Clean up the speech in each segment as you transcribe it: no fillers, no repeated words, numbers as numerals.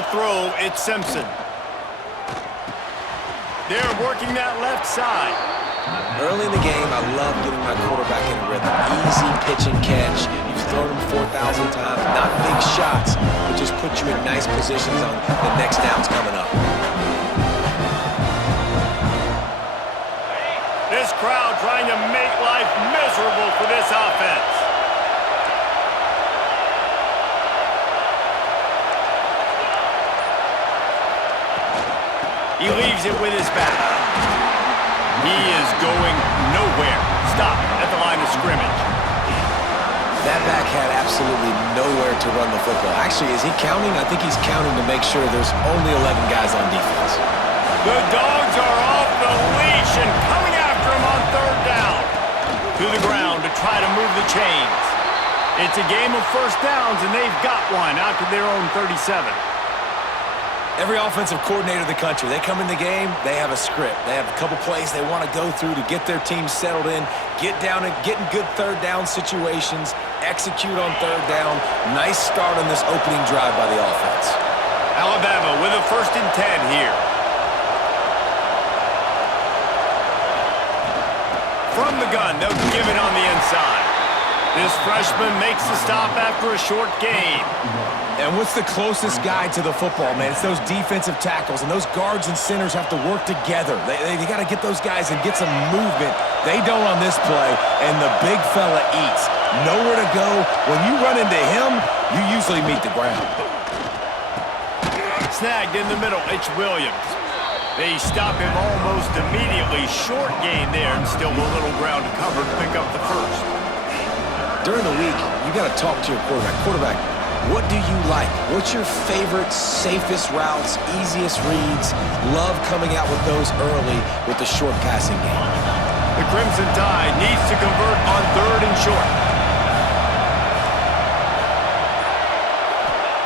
to throw, it's Simpson. They're working that left side. Early in the game, I love getting my quarterback in a rhythm. Easy pitch and catch. You've thrown him 4,000 times. Not big shots, but just put you in nice positions on the next downs coming up. This crowd trying to make life miserable for this offense. He leaves it with his back. He is going nowhere. Stop at the line of scrimmage. That back had absolutely nowhere to run the football. Actually, is he counting? I think he's counting to make sure there's only 11 guys on defense. The Dogs are off the leash and coming after him on third down. To the ground to try to move the chains. It's a game of first downs, and they've got one out to their own 37. Every offensive coordinator in the country, they come in the game, they have a script. They have a couple plays they want to go through to get their team settled in, get down and get in good third down situations, execute on third down. Nice start on this opening drive by the offense. Alabama with a 1st and 10 here. From the gun, they'll give it on the inside. This freshman makes the stop after a short gain. And what's the closest guy to the football, man? It's those defensive tackles, and those guards and centers have to work together. They got to get those guys and get some movement. They don't on this play, and the big fella eats. Nowhere to go. When you run into him, you usually meet the ground. Snagged in the middle, it's Williams. They stop him almost immediately. Short gain there, and still a little ground to cover to pick up the first. During the week, you got to talk to your quarterback. What do you like? What's your favorite, safest routes, easiest reads? Love coming out with those early with the short passing game. The Crimson Tide needs to convert on 3rd and short.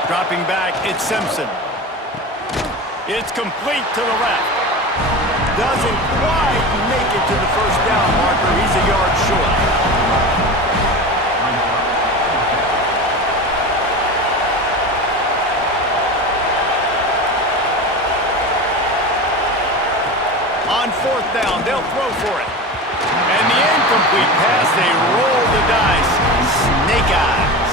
Dropping back, it's Simpson. It's complete to the left. Doesn't quite make it to the first down marker. He's a yard short. On 4th down, they'll throw for it. And the incomplete pass, they roll the dice. Snake eyes.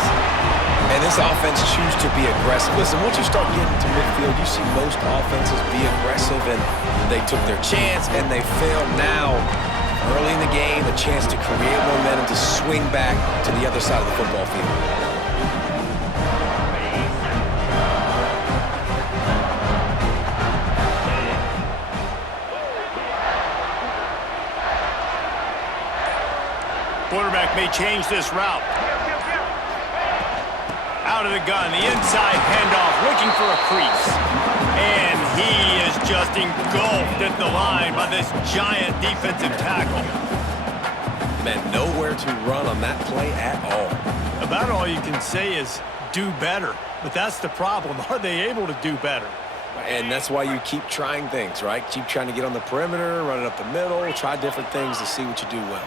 And this offense chooses to be aggressive. Listen, once you start getting to midfield, you see most offenses be aggressive, and they took their chance, and they failed now. Early in the game, a chance to create momentum to swing back to the other side of the football field. Quarterback may change this route. Out of the gun, the inside handoff, looking for a crease. And he is just engulfed at the line by this giant defensive tackle. Man, nowhere to run on that play at all. About all you can say is do better. But that's the problem. Are they able to do better? And that's why you keep trying things, right? Keep trying to get on the perimeter, run it up the middle, try different things to see what you do well.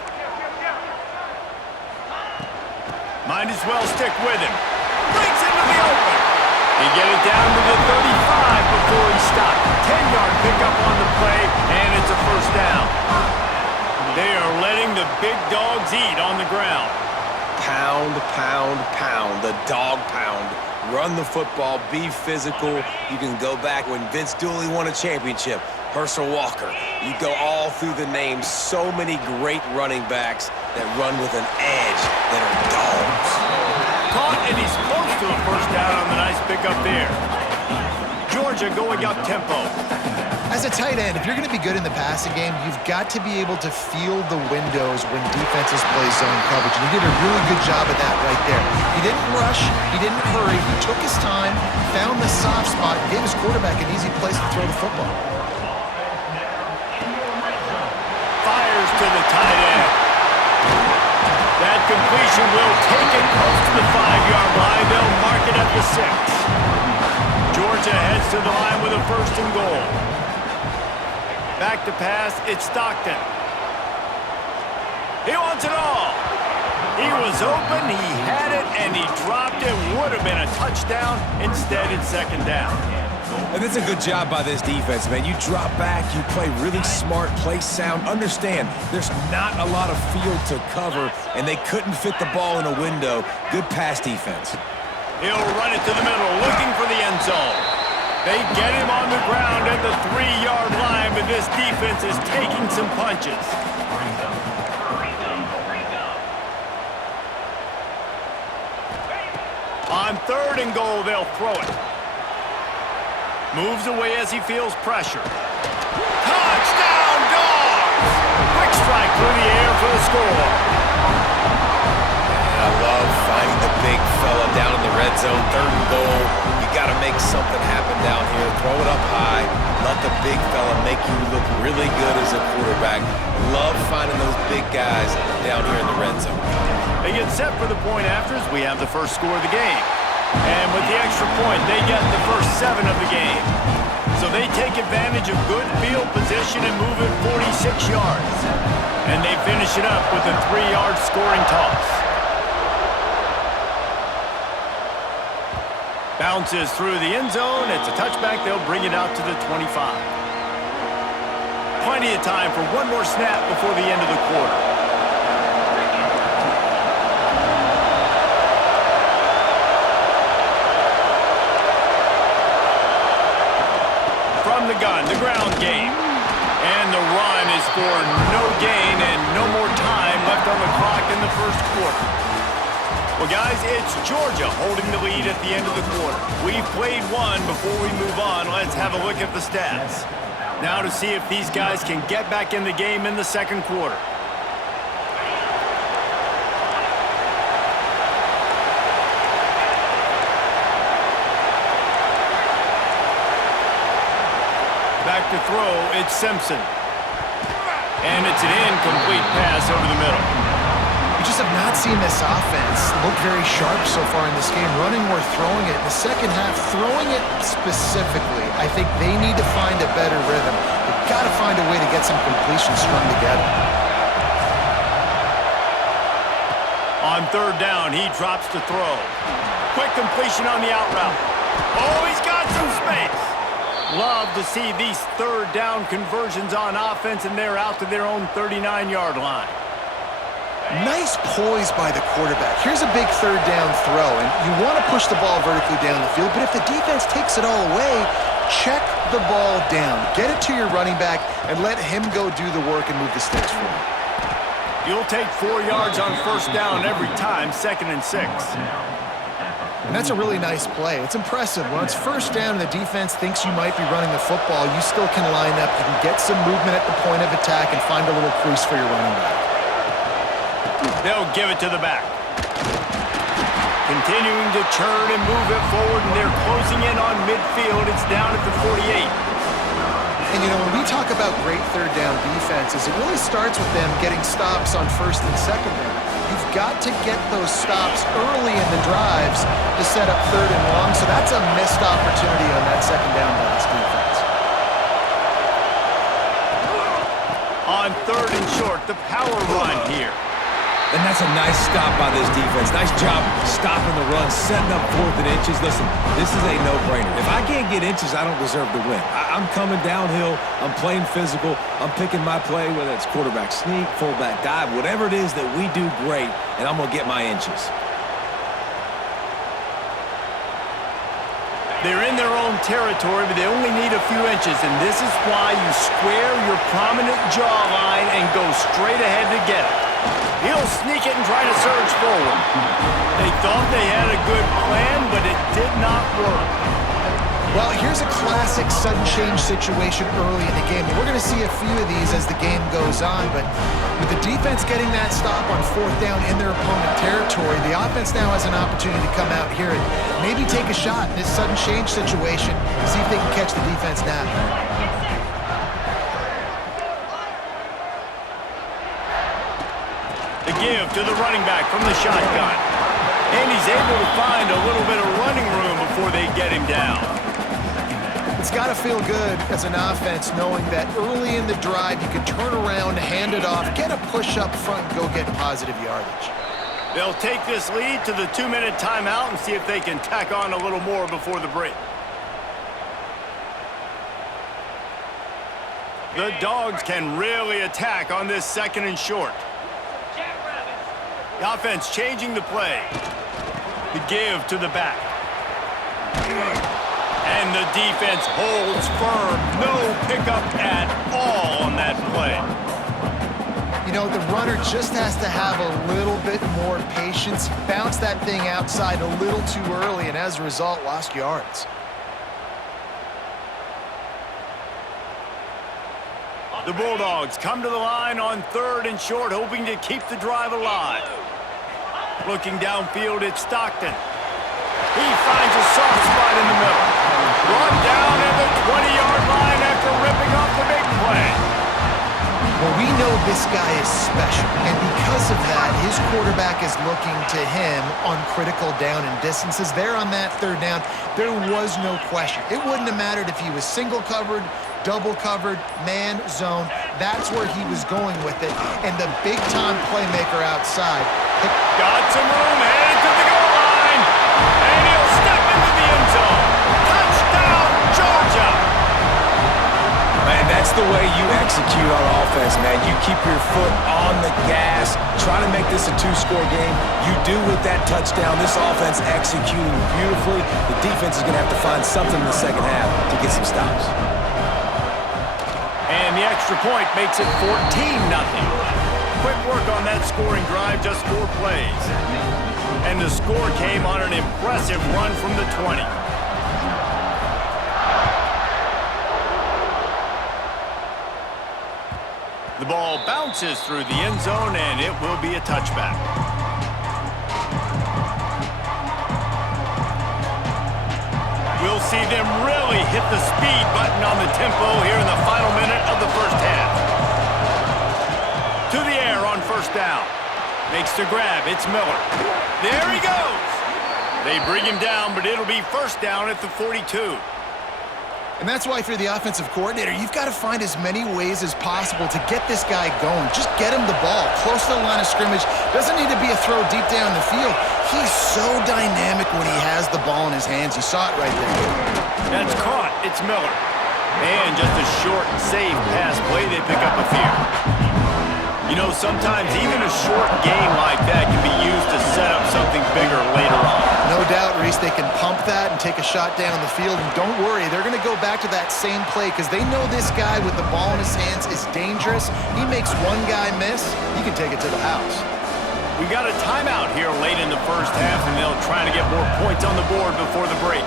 Might as well stick with him. Breaks into the open. He get it down to the 35 before he stopped. 10-yard pickup on the play, and it's a first down. They are letting the big dogs eat on the ground. Pound, pound, pound. The dog pound. Run the football. Be physical. You can go back when Vince Dooley won a championship. Herschel Walker. You go all through the names. So many great running backs that run with an edge that are dogs. Caught, and he's close to a first down on the nice pickup there. Georgia going up tempo. As a tight end, if you're going to be good in the passing game, you've got to be able to feel the windows when defenses play zone coverage. And he did a really good job of that right there. He didn't rush. He didn't hurry. He took his time, found the soft spot, and gave his quarterback an easy place to throw the football. Fires to the tight end. That completion will take it close to the 5-yard line. They'll mark it at the 6. Georgia heads to the line with a 1st and goal. Back to pass, it's Stockton. He wants it all. He was open, he had it, and he dropped it. Would have been a touchdown. Instead, it's 2nd down. And it's a good job by this defense, man. You drop back, you play really smart, play sound. Understand, there's not a lot of field to cover, and they couldn't fit the ball in a window. Good pass defense. He'll run it to the middle, looking for the end zone. They get him on the ground at the 3-yard line, but this defense is taking some punches. On 3rd and goal, they'll throw it. Moves away as he feels pressure. Touchdown, Dogs! Quick strike through the air for the score. And I love finding the big fella down in the red zone. 3rd and goal. You got to make something happen down here. Throw it up high. Let the big fella make you look really good as a quarterback. Love finding those big guys down here in the red zone. They get set for the point afters. We have the first score of the game. And with the extra point, they get the first 7 of the game. So they take advantage of good field position and move it 46 yards. And they finish it up with a 3-yard scoring toss. Bounces through the end zone. It's a touchback. They'll bring it out to the 25. Plenty of time for one more snap before the end of the quarter. From the gun, the ground game. And the run is for no gain and no more time left on the clock in the first quarter. Well, guys, it's Georgia holding the lead at the end of the quarter. We've played one. Before we move on, let's have a look at the stats. Now to see if these guys can get back in the game in the second quarter. Back to throw, it's Simpson. And it's an incomplete pass over the middle. We just have not seen this offense look very sharp so far in this game, running or throwing it. In the second half, throwing it specifically, I think they need to find a better rhythm. They've got to find a way to get some completions strung together. On 3rd down, he drops to throw. Quick completion on the out route. Oh, he's got some space. Love to see these 3rd down conversions on offense, and they're out to their own 39-yard line. Nice poise by the quarterback. Here's a big 3rd down throw, and you want to push the ball vertically down the field, but if the defense takes it all away, check the ball down. Get it to your running back and let him go do the work and move the sticks for you. You'll take 4 yards on 1st down every time, 2nd and 6. And that's a really nice play. It's impressive. When it's 1st down and the defense thinks you might be running the football, you still can line up. You can get some movement at the point of attack and find a little crease for your running back. They'll give it to the back. Continuing to churn and move it forward, and they're closing in on midfield. It's down at the 48. And, you know, when we talk about great 3rd down defenses, it really starts with them getting stops on 1st and 2nd down. You've got to get those stops early in the drives to set up 3rd and long, so that's a missed opportunity on that 2nd down by this defense. On 3rd and short, the power run here. And that's a nice stop by this defense. Nice job stopping the run, setting up 4th and inches. Listen, this is a no-brainer. If I can't get inches, I don't deserve to win. I'm coming downhill. I'm playing physical. I'm picking my play, whether it's quarterback sneak, fullback dive, whatever it is that we do great, and I'm going to get my inches. They're in their own territory, but they only need a few inches, and this is why you square your prominent jawline and go straight ahead to get it. He'll sneak it and try to surge forward. They thought they had a good plan, but it did not work. Well, here's a classic sudden change situation early in the game. We're going to see a few of these as the game goes on, but with the defense getting that stop on 4th down in their opponent territory, the offense now has an opportunity to come out here and maybe take a shot in this sudden change situation, see if they can catch the defense napping. The give to the running back from the shotgun. And he's able to find a little bit of running room before they get him down. It's got to feel good as an offense knowing that early in the drive you can turn around, hand it off, get a push up front, and go get positive yardage. They'll take this lead to the 2-minute timeout and see if they can tack on a little more before the break. The Dogs can really attack on this 2nd and short. The offense changing the play. The give to the back. And the defense holds firm. No pickup at all on that play. You know, the runner just has to have a little bit more patience. Bounce that thing outside a little too early, and as a result, lost yards. The Bulldogs come to the line on 3rd and short, hoping to keep the drive alive. Looking downfield, it's Stockton. He finds a soft spot in the middle. Brought down at the 20-yard line after ripping off the big play. Well, we know this guy is special, and because of that, his quarterback is looking to him on critical down and distances. There on that 3rd down, there was no question. It wouldn't have mattered if he was single covered, double covered, man, zone. That's where he was going with it, and the big-time playmaker outside. Got some room, headed to the goal line, and he'll step into the end zone. Touchdown, Georgia! Man, that's the way you execute on offense, man. You keep your foot on the gas, try to make this a 2-score game. You do with that touchdown. This offense executing beautifully. The defense is going to have to find something in the 2nd half to get some stops. And the extra point makes it 14-0. Quick work on that scoring drive, just 4 plays. And the score came on an impressive run from the 20. The ball bounces through the end zone, and it will be a touchback. We'll see them really hit the speed button on the tempo here in the final minute of the 1st half. To the air on 1st down. Makes the grab. It's Miller. There he goes. They bring him down, but it'll be 1st down at the 42. And that's why, if you're the offensive coordinator, you've got to find as many ways as possible to get this guy going. Just get him the ball close to the line of scrimmage. Doesn't need to be a throw deep down the field. He's so dynamic when he has the ball in his hands. You saw it right there. That's caught. It's Miller. And just a short, safe pass play. They pick up a few. You know, sometimes even a short game like that can be used to set up something bigger later on. No doubt, Reese, they can pump that and take a shot down the field. And don't worry, they're going to go back to that same play because they know this guy with the ball in his hands is dangerous. He makes one guy miss, he can take it to the house. We got a timeout here late in the 1st half, and they'll try to get more points on the board before the break.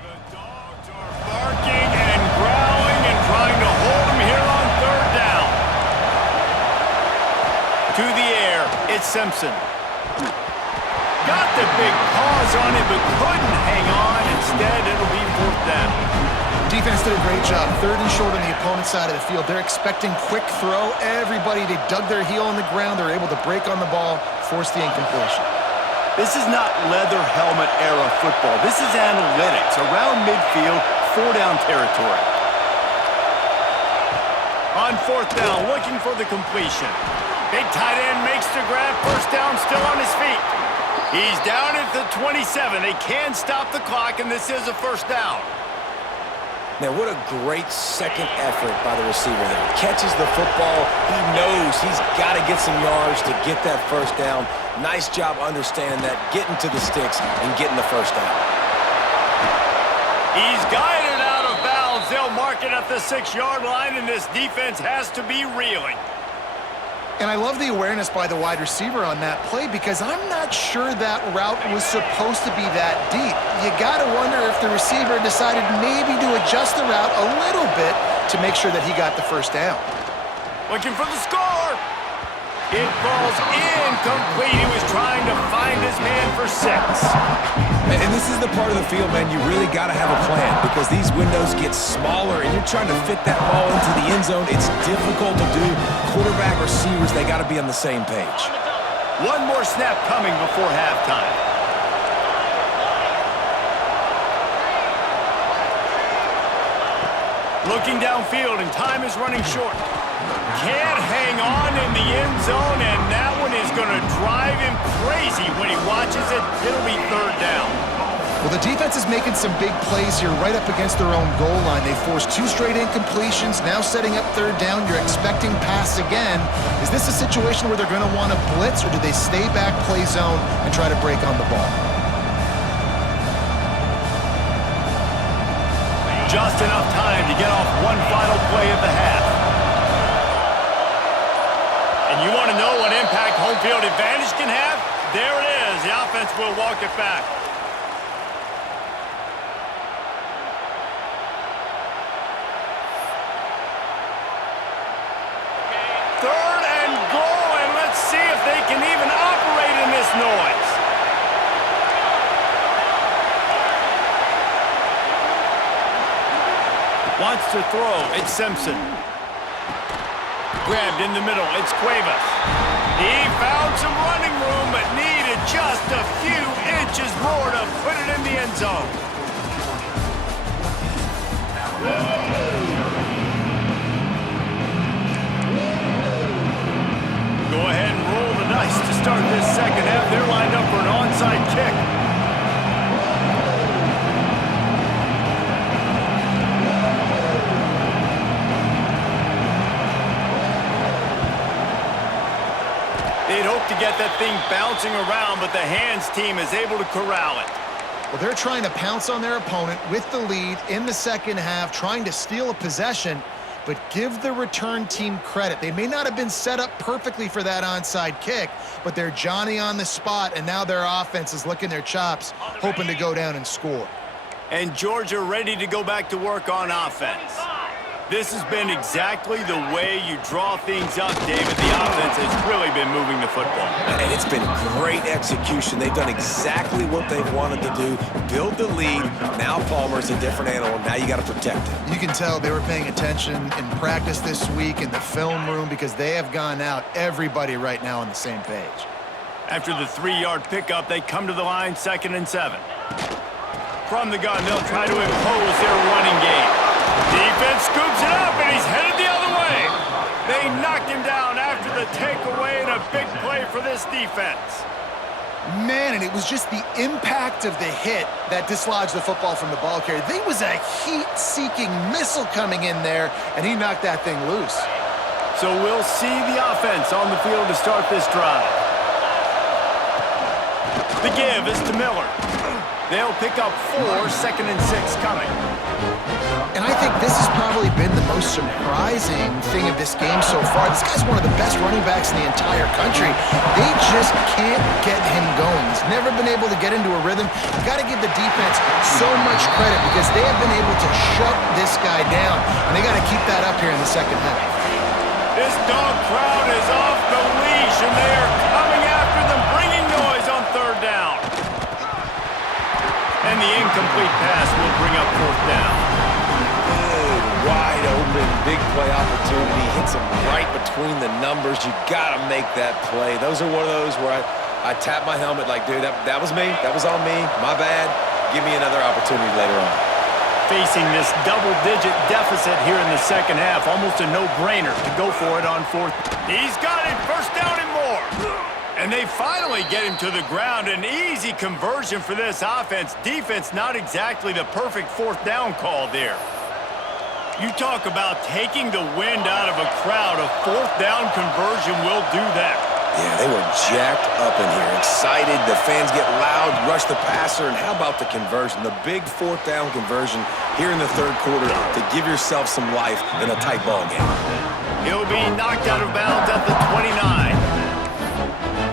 The Dogs are barking and growling and trying to hold him here on 3rd down. To the air, it's Simpson. Got the big paws on it, but couldn't hang on. Instead, it'll be 4th down. Defense did a great job. 3rd and short on the opponent's side of the field. They're expecting quick throw. Everybody, they dug their heel on the ground. They're able to break on the ball, force the incompletion. This is not leather helmet era football. This is analytics. Around midfield, 4-down territory. On 4th down, looking for the completion. Big tight end makes the grab. 1st down, still on his feet. He's down at the 27. They can stop the clock, and this is a 1st down. Man, what a great 2nd effort by the receiver there. Catches the football. He knows he's got to get some yards to get that 1st down. Nice job understanding that, getting to the sticks and getting the 1st down. He's guided out of bounds. They'll mark it at the 6-yard line, and this defense has to be reeling. And I love the awareness by the wide receiver on that play because I'm not sure that route was supposed to be that deep. You got to wonder if the receiver decided maybe to adjust the route a little bit to make sure that he got the 1st down. Looking for the score. It falls incomplete. He was trying to find his man for 6. And this is the part of the field, man, you really got to have a plan because these windows get smaller and you're trying to fit that ball into the end zone. It's difficult to do. Quarterback, receivers, they got to be on the same page. One more snap coming before halftime. Looking downfield, and time is running short. Can't hang on in the end zone, and that one is going to drive him crazy when he watches it. It'll be 3rd down. Well, the defense is making some big plays here right up against their own goal line. They forced 2 straight incompletions, now setting up third down. You're expecting pass again. Is this a situation where they're going to want to blitz, or do they stay back, play zone, and try to break on the ball? Just enough time to get off one final play of the half. And you want to know what impact home field advantage can have? There it is. The offense will walk it back. Third and goal, and let's see if they can even operate in this noise. Wants to throw. It's Simpson. Grabbed in the middle. It's Cuevas. He found some running room, but needed just a few inches more to put it in the end zone. Go ahead and roll the dice to start this second half. They're lined up for an onside kick. They'd hope to get that thing bouncing around, but the hands team is able to corral it. Well, they're trying to pounce on their opponent with the lead in the second half, trying to steal a possession, but give the return team credit. They may not have been set up perfectly for that onside kick, but they're Johnny on the spot, and now their offense is licking their chops, hoping to go down and score. And Georgia ready to go back to work on offense. This has been exactly the way you draw things up, David. The offense has really been moving the football. And it's been great execution. They've done exactly what they've wanted to do. Build the lead. Now Palmer's a different animal. Now you got to protect it. You can tell they were paying attention in practice this week in the film room because they have gone out, everybody right now on the same page. After the 3-yard pickup, they come to the line, 2nd and 7. From the gun, they'll try to impose their running game. Defense scoops it up, and he's headed the other way. They knocked him down after the takeaway, and a big play for this defense. Man, and it was just the impact of the hit that dislodged the football from the ball carrier. There was a heat-seeking missile coming in there, and he knocked that thing loose. So we'll see the offense on the field to start this drive. The give is to Miller. They'll pick up 4, 2nd and 6 coming. And I think this has probably been the most surprising thing of this game so far. This guy's one of the best running backs in the entire country. They just can't get him going. He's never been able to get into a rhythm. You got to give the defense so much credit because they have been able to shut this guy down, and they got to keep that up here in the second half. This dog crowd is off the leash, and they are coming after them, bringing noise on 3rd down. And the incomplete pass will bring up 4th down. Wide open, big play opportunity. Hits him right between the numbers. You got to make that play. Those are one of those where I tap my helmet like, dude, that was me. That was on me. My bad. Give me another opportunity later on. Facing this double-digit deficit here in the second half, almost a no-brainer to go for it on 4th. He's got it. 1st down and more. And they finally get him to the ground. An easy conversion for this offense. Defense, not exactly the perfect 4th down call there. You talk about taking the wind out of a crowd. A 4th down conversion will do that. Yeah, they were jacked up in here, excited. The fans get loud, rush the passer, and how about the conversion? The big 4th down conversion here in the 3rd quarter to give yourself some life in a tight ball game. He'll be knocked out of bounds at the 29.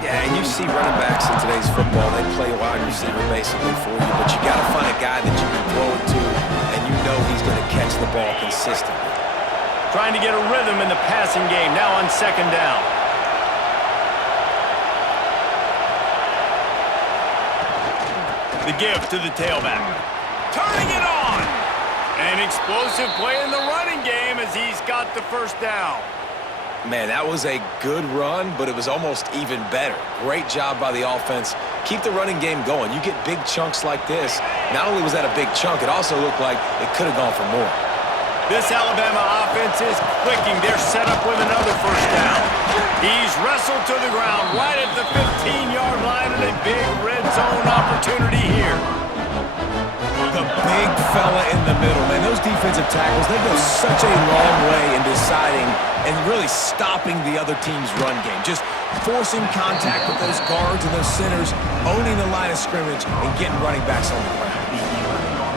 Yeah, and you see running backs in today's football, they play wide receiver basically for you, but you got to find a guy that you can throw it to, and you know he's going to catch the ball consistently. Trying to get a rhythm in the passing game, now on 2nd down. The give to the tailback. Turning it on! An explosive play in the running game as he's got the 1st down. Man, that was a good run, but it was almost even better. Great job by the offense. Keep the running game going. You get big chunks like this. Not only was that a big chunk, it also looked like it could have gone for more. This Alabama offense is clicking. They're set up with another 1st down. He's wrestled to the ground right at the 15-yard line, and a big red zone opportunity here. the big fella in the middle, man. Those defensive tackles, they go such a long way in deciding and really stopping the other team's run game. Just forcing contact with those guards and those centers, owning the line of scrimmage, and getting running backs on the ground.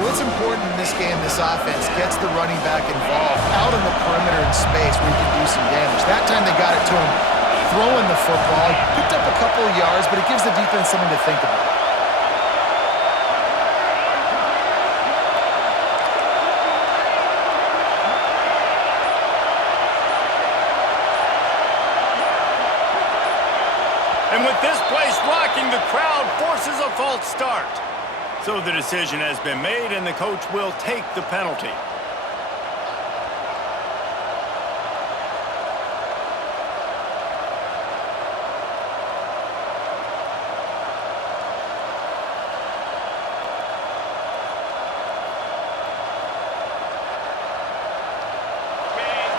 Well, it's important in this game, this offense gets the running back involved out in the perimeter in space where he can do some damage. That time they got it to him throwing the football. He picked up a couple of yards, but it gives the defense something to think about. And with this place rocking, the crowd forces a false start. So the decision has been made, and the coach will take the penalty.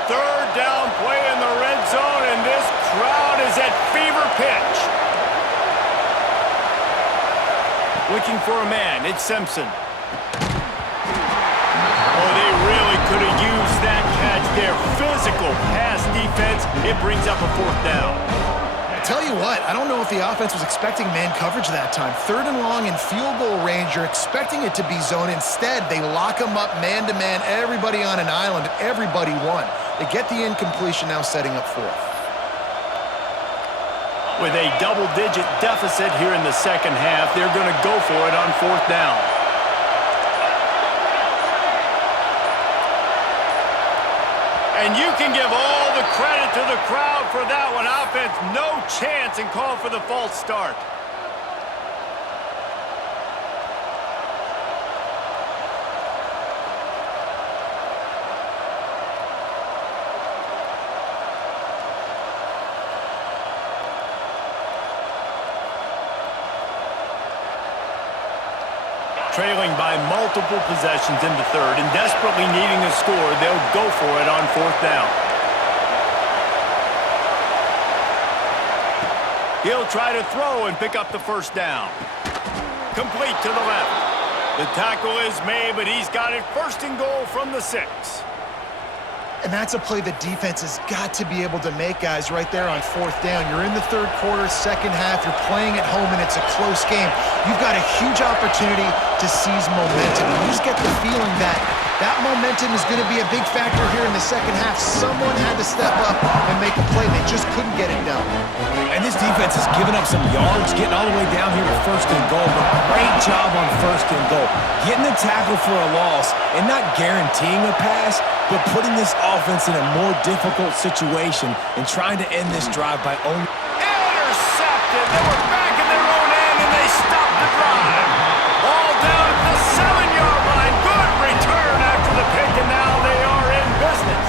Third down play in the red zone, and this crowd is at fever pitch. Looking for a man, it's Simpson. Oh, they really could have used that catch there. Physical pass defense, it brings up a fourth down. Tell you what, I don't know if the offense was expecting man coverage that time. Third and long in field goal range, you're expecting it to be zone. Instead, they lock them up man-to-man, everybody on an island, everybody won. They get the incompletion, now setting up fourth. With a double-digit deficit here in the second half, they're going to go for it on fourth down. And you can give all the credit to the crowd for that one. Offense, no chance, and call for the false start. Trailing by multiple possessions in the third and desperately needing a score, they'll go for it on fourth down. He'll try to throw and pick up the first down. Complete to the left. The tackle is made, but he's got it first and goal from the 6. And that's a play the defense has got to be able to make, guys, right there on fourth down. You're in the third quarter, second half. You're playing at home, and it's a close game. You've got a huge opportunity to seize momentum. You just get the feeling that that momentum is going to be a big factor here in the second half. Someone had to step up and make a play. They just couldn't get it done. And this defense has given up some yards, getting all the way down here to first and goal, but great job on first and goal. Getting the tackle for a loss and not guaranteeing a pass, but putting this offense in a more difficult situation and trying to end this drive by only... Intercepted! They were back in their own end, and they stopped the drive. All down at the 7-yard line. Good return after the pick, and now they are in business.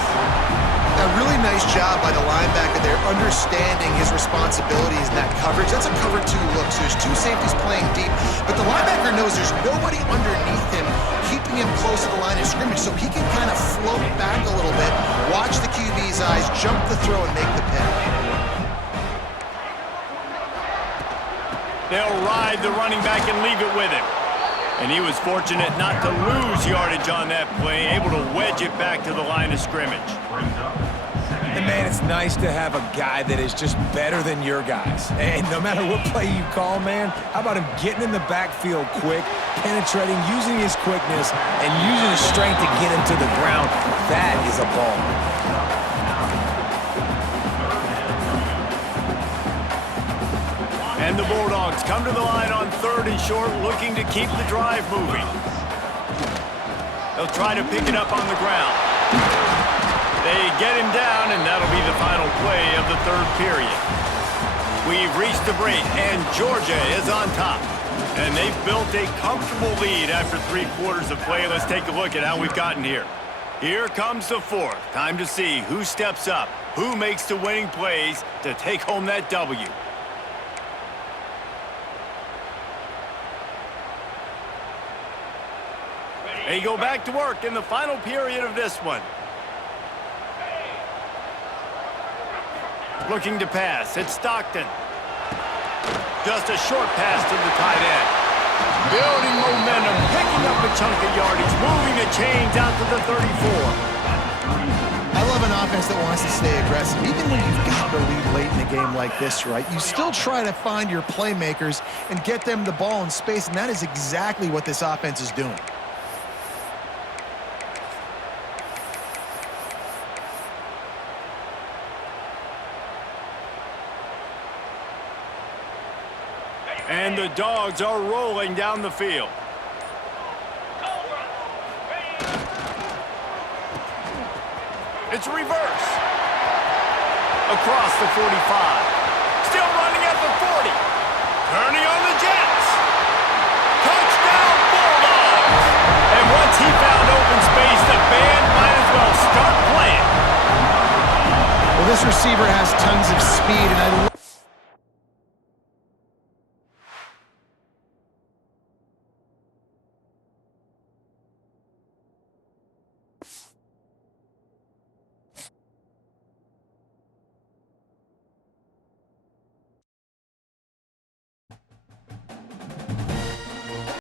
A really nice job by the linebacker there, understanding his responsibilities in that coverage. That's a cover 2 look, so there's 2 safeties playing deep, but the linebacker knows there's nobody underneath him, keeping him close to the line of scrimmage, so he can kind of float back a little bit, watch the QB's eyes, jump the throw, and make the pick. They'll ride the running back and leave it with him. And he was fortunate not to lose yardage on that play, able to wedge it back to the line of scrimmage. And, man, it's nice to have a guy that is just better than your guys. And no matter what play you call, man, how about him getting in the backfield quick, penetrating, using his quickness, and using his strength to get him to the ground. That is a ball. And the Bulldogs come to the line on third and short, looking to keep the drive moving. They'll try to pick it up on the ground. They get him down, and that'll be the final play of the third period. We've reached the break, and Georgia is on top. And they've built a comfortable lead after 3 quarters of play. Let's take a look at how we've gotten here. Here comes the fourth. Time to see who steps up, who makes the winning plays to take home that W. They go back to work in the final period of this one. Looking to pass, it's Stockton. Just a short pass to the tight end. Building momentum, picking up a chunk of yardage, moving the chains out to the 34. I love an offense that wants to stay aggressive. Even when you've got the lead late in a game like this, right, you still try to find your playmakers and get them the ball in space, and that is exactly what this offense is doing. And the Dogs are rolling down the field. It's reverse. Across the 45. Still running at the 40. Turning on the Jets.